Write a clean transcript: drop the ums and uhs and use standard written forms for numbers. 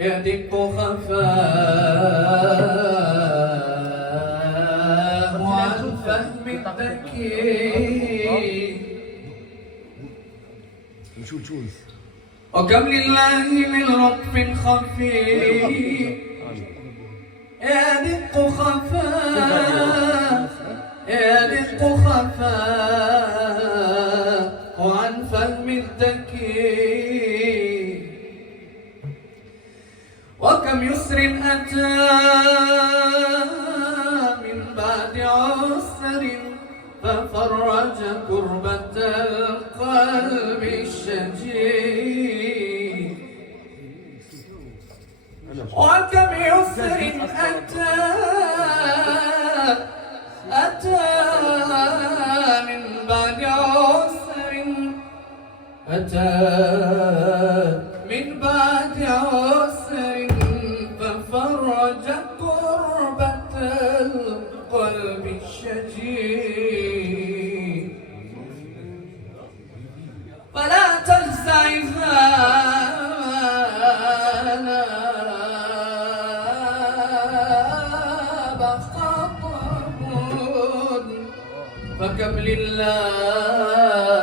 يدق خفاء عن فهم الذكي. وكم لله من لطف خفي يدق خفاء يدق خفاء عن فهم الذكي. وكم يسر أتى من بعد عسر ففرج كربة القلب الشجي. وكم يسر أتى من بعد عسر ففرج كربة القلب الشجي. فلا تجزع إذا ناب خطب، فكم لله